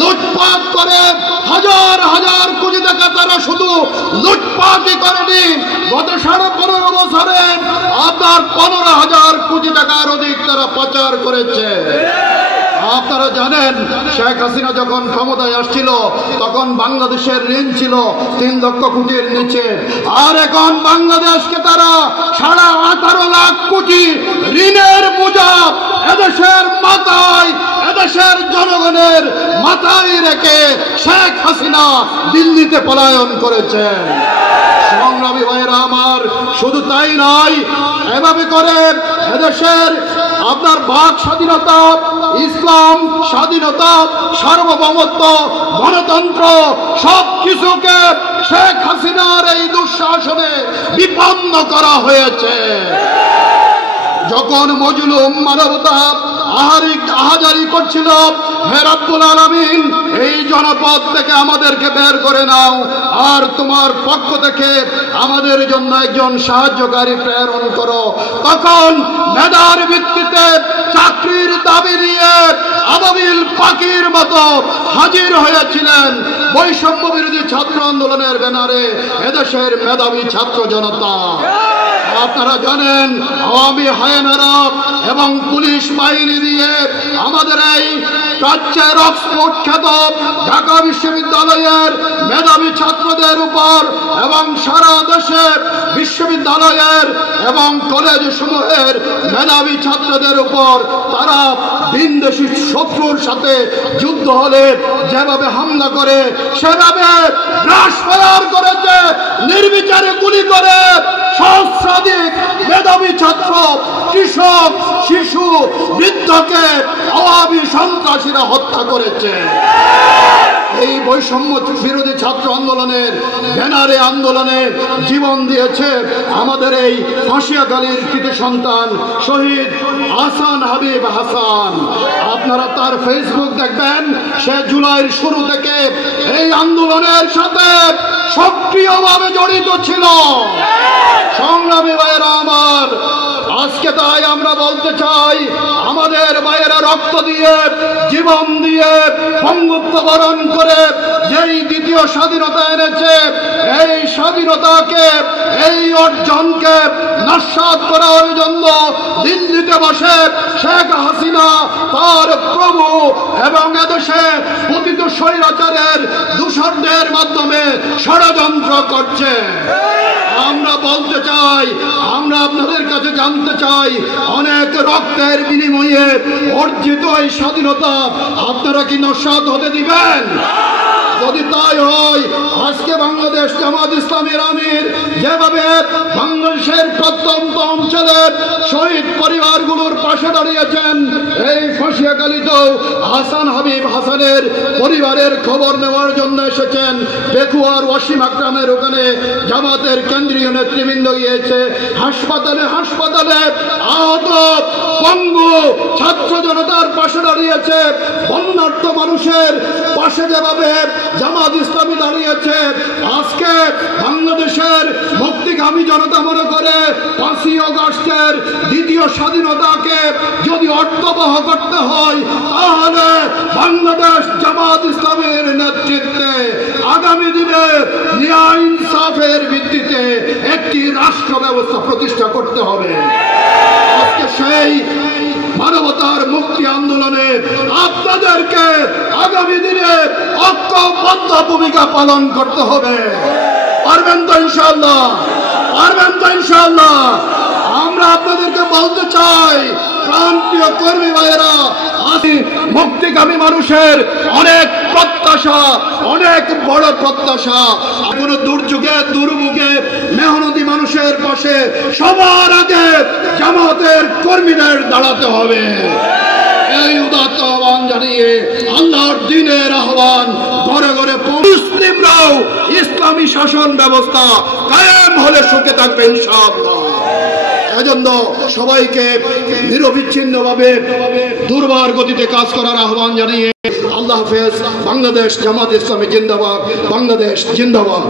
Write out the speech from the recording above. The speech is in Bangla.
লুটপাট করে হাজার হাজার কোটি টাকা তারা শুধু লুটপাটই করেনি, গত 15.5 বছরে আপনার 15,000 কোটি টাকার অধিক তারা পাচার করেছে। আপনারা জানেন শেখ হাসিনা যখন ক্ষমতায় আসছিল তখন বাংলাদেশের ঋণ ছিল 3 লক্ষ কোটির নিচে, আর এখন বাংলাদেশকে তারা 18.5 লাখ কোটি ঋণের বোঝা এদেশের মাথায়, এদেশের জনগণের মাথায় রেখে শেখ হাসিনা দিল্লিতে পলায়ন করেছেন। সংগ্রামী ভাইয়েরা আমার, শুধু তাই নয়, এভাবে করে এদেশের আপনার বাক স্বাধীনতা, ইসলাম স্বাধীনতা, সার্বভৌমত্ব, গণতন্ত্র সব কিছুকে শেখ হাসিনার এই দুঃশাসনে বিপন্ন করা হয়েছে। যখন মজলুম মানবতা আহাজারি করছিল, হে রব্বুল আলামিন এই জনপদ থেকে আমাদেরকে বের করে নাও, আর তোমার পক্ষ থেকে আমাদের জন্য একজন সাহায্যকারী প্রেরণ করো, তখন মেধার ভিত্তিতে চাকরির দাবি নিয়ে আবাবিল পাখির মতো হাজির হয়েছিলেন বৈষম্য বিরোধী ছাত্র আন্দোলনের ব্যানারে এদেশের মেধাবী ছাত্র জনতা। আপনারা জানেন আওয়ামী হায়নারা এবং পুলিশ বাহিনী দিয়ে আমাদের এই রাজ্যের অক্সফোর্ড খ্যাত ঢাকা বিশ্ববিদ্যালয়ের মেধাবী ছাত্রদের উপর এবং সারা দেশের বিশ্ববিদ্যালয়ের এবং কলেজ সমূহের মেধাবী ছাত্রদের উপর তারা ভিনদেশী শত্রুর সাথে যুদ্ধ হলে যেভাবে হামলা করে সেভাবে ব্রাশ ফায়ার করেছে, নির্বিচারে গুলি করে সহস্রাধিক মেধাবী ছাত্র, কৃষক, শিশু, বৃদ্ধকে আওয়ামী সন্ত্রাসীরা হত্যা করেছে। এই বৈষম্য বিরোধী ছাত্র আন্দোলনের ব্যানারে আন্দোলনে জীবন দিয়েছে আমাদের এই ফাঁসিয়াখালীর কৃতি সন্তান শহীদ হাসান হাবিব হাসান। আপনারা তার ফেসবুক দেখবেন, সে জুলাইয়ের শুরু থেকে এই আন্দোলনের সাথে সক্রিয়ভাবে জড়িত ছিল। সংগ্রামী ভাইয়েরা আমার, আজকে তাই আমরা বলতে চাই, আমাদের ভাইয়েরা রক্ত দিয়ে, জীবন দিয়ে, বঙ্গত্ব বরণ করে যেই দ্বিতীয় স্বাধীনতা এনেছে, এই স্বাধীনতাকে, এই অর্জনকে নস্যাৎ করার জন্য দিল্লিতে বসে শেখ হাসিনা তার প্রভু এবং এদেশে পতিত স্বৈরাচারের দূষণের মাধ্যমে ষড়যন্ত্র করছে। আমরা বলতে চাই, আমরা আপনাদের কাছে জানতে চাই, অনেক রক্তের বিনিময়ে অর্জিত এই স্বাধীনতা আপনারা কি নস্যাৎ হতে দিবেন? যদি তাই হয়, আজকে বাংলাদেশ জামাত ইসলামীর আমির যেভাবে বাংলাদেশের প্রত্যন্ত অঞ্চলের শহীদ পরিবারগুলোর পাশে দাঁড়িয়েছেন, এই ফাঁসিয়াখালীতেও হাসান হাবিব হাসানের পরিবারের খবর নেওয়ার জন্য এসেছেন। বেকুয়ার ওয়াসিম আকরামের ওখানে জামাতের কেন্দ্রীয় নেতৃবৃন্দ গিয়েছে। হাসপাতালে হাসপাতালে আহত পঙ্গু ছাত্র জনতার পাশে দাঁড়িয়েছে। বন্যার্থ মানুষের পাশে যেভাবে জামাত ইসলামী দাঁড়িয়েছে, আজকে বাংলাদেশের মুক্তিকামী জনতা মনে করে 5ই আগস্টের দ্বিতীয় স্বাধীনতাকে যদি অর্থবহ করতে হয়, তাহলে বাংলাদেশ জামাত ইসলামের নেতৃত্বে আগামী দিনে ন্যায় ইনসাফের ভিত্তিতে একটি রাষ্ট্র ব্যবস্থা প্রতিষ্ঠা করতে হবে। আজকে সেই মানবতার মুক্তি আন্দোলনে আপনাদেরকে আগামী দিনে ঐক্যবদ্ধ ভূমিকা পালন করতে হবে। পারবেন তো ইনশাআল্লাহ? পারবেন তো ইনশাআল্লাহ? আমরা আপনাদেরকে বলতে চাই, প্রান্তীয় কর্মী ভাইয়েরা, মুক্তিকামী মানুষের অনেক প্রত্যাশা, অনেক বড় প্রত্যাশা। কোনো দুর্যোগে দুর্ভোগে মেহনতি মানুষের পাশে সবার আগে জামাতের কর্মীদের দাঁড়াতে হবে। এই উদাত্ত আহ্বান জানিয়ে আল্লাহর দ্বীনের আহ্বান ঘরে ঘরে মুসলিমরাও ইসলামী শাসন ব্যবস্থা কায়েম হলে সুখে থাকবে ইনশাআল্লাহ। এজন্য সবাইকে নিরবিচ্ছিন্নভাবে দুর্বার গতিতে কাজ করার আহ্বান জানিয়ে আল্লাহ হাফেজ। বাংলাদেশ জামাত ইসলামী জিন্দাবাদ, বাংলাদেশ জিন্দাবাদ।